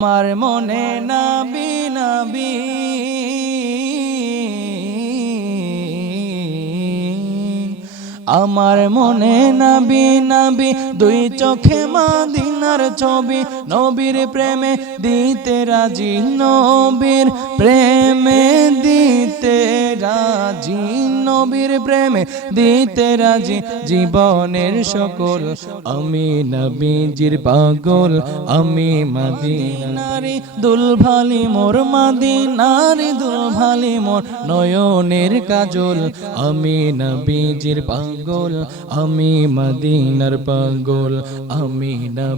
আমার মনে নাবি নাবি। আমার মনে নাবি নাবি দুই চোখে মাদিনার ছবি নবীর প্রেমে দিতে রাজি, নবীর প্রেমে দিতে রাজি, নবীর প্রেমে দিতে রাজি জীবনের সকল। আমি নবীজির পাগল, আমি মাদিনারি দুলভালি মোর মাদিনারি দুলভালি মোর নয়নের কাজল। আমি নবীজির পাগল, আমি মদিনার পাগল, আমি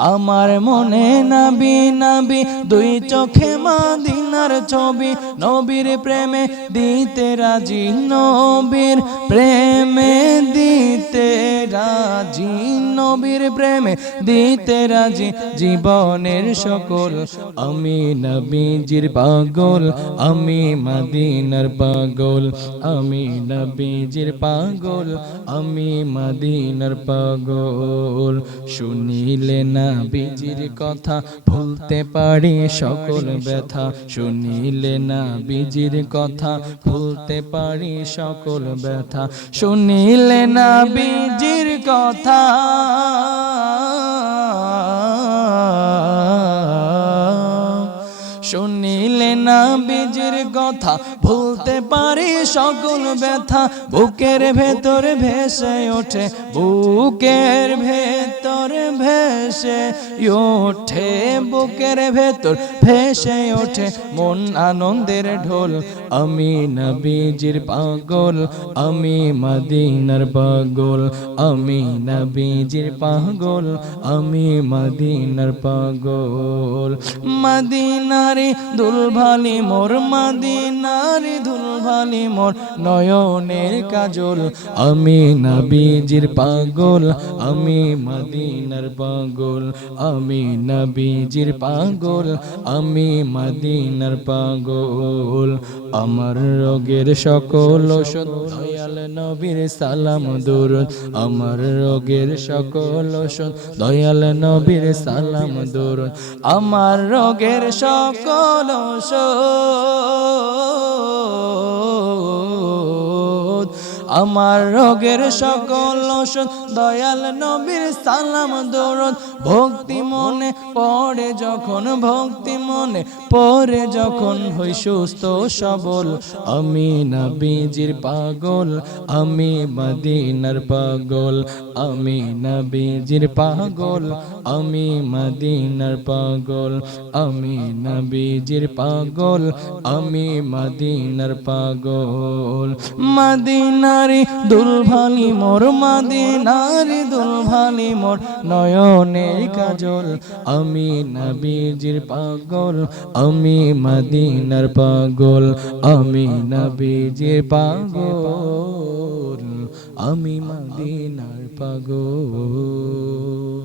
আমার মনে নাবি নাবি, দুই চোখে মাদিনার ছবি। নবীর প্রেমে দিতে রাজি, নবীর প্রেমে দিতে রাজি নবীর প্রেমে দিতে রাজি জীবনের সকল। আমি নবীজির পাগল, আমি মাদিনার পাগল, আমি নবীজির পাগল, আমি মাদিনার পাগল। শুনিলে না বীজির কথা ভুলতে পারি সকল ব্যথা। শুনিলে না বীজির কথা ভুলতে পারি সকল ব্যথা। শুনিলে না বীজির কথা শুনিলে না বীজের কথা, ভুলতে পারি সকল ব্যথা। বুকের ভেতর ভেসে ওঠে, বুকের ভেতর ভেসে ওঠে। বুকের ভেতর ভেসে ওঠে, মন আনন্দের ঢোল। আমি নবীজির পাগল, আমি মদিনার পাগল। আমি না নবীজির পাগল, আমি মদিনার পাগল। মদিনারি দুলভালি মোর মাদিনার দুলভালি মোর নয়নের কাজল। আমি নবীজির পাগল, আমি মদিনার পাগল। আমি নবীজির পাগল, আমি মদিনার পাগল। আমার রোগের সকল ওষুধ, দয়াল নবীর সালাম দূর। আমার রোগের সকল ওষুধ, দয়াল নবীর সালাম দূর। আমার রোগের সকল ওষুধ আমার রোগের সকল ওষুধ, দয়াল নবীর সালাম দৌড়ত ভক্তি মনে পড়ে যখন, ভক্তি মনে পড়ে যখন হই সুস্থ সবল। আমি নবীজির পাগল, আমি মদিনার পাগল। আমি নবীজির পাগল, আমি মদিনার পাগল। আমি নবীজির পাগল, আমি মদিনার পাগল। মদিনারি দুলভালি মোর মদিনারি দুলভালি মোর নয়নের কাজল। আমি নবীজির পাগল, আমি মদিনার পাগল, আমি নবীজির পাগল, আমি মদিনার পাগল।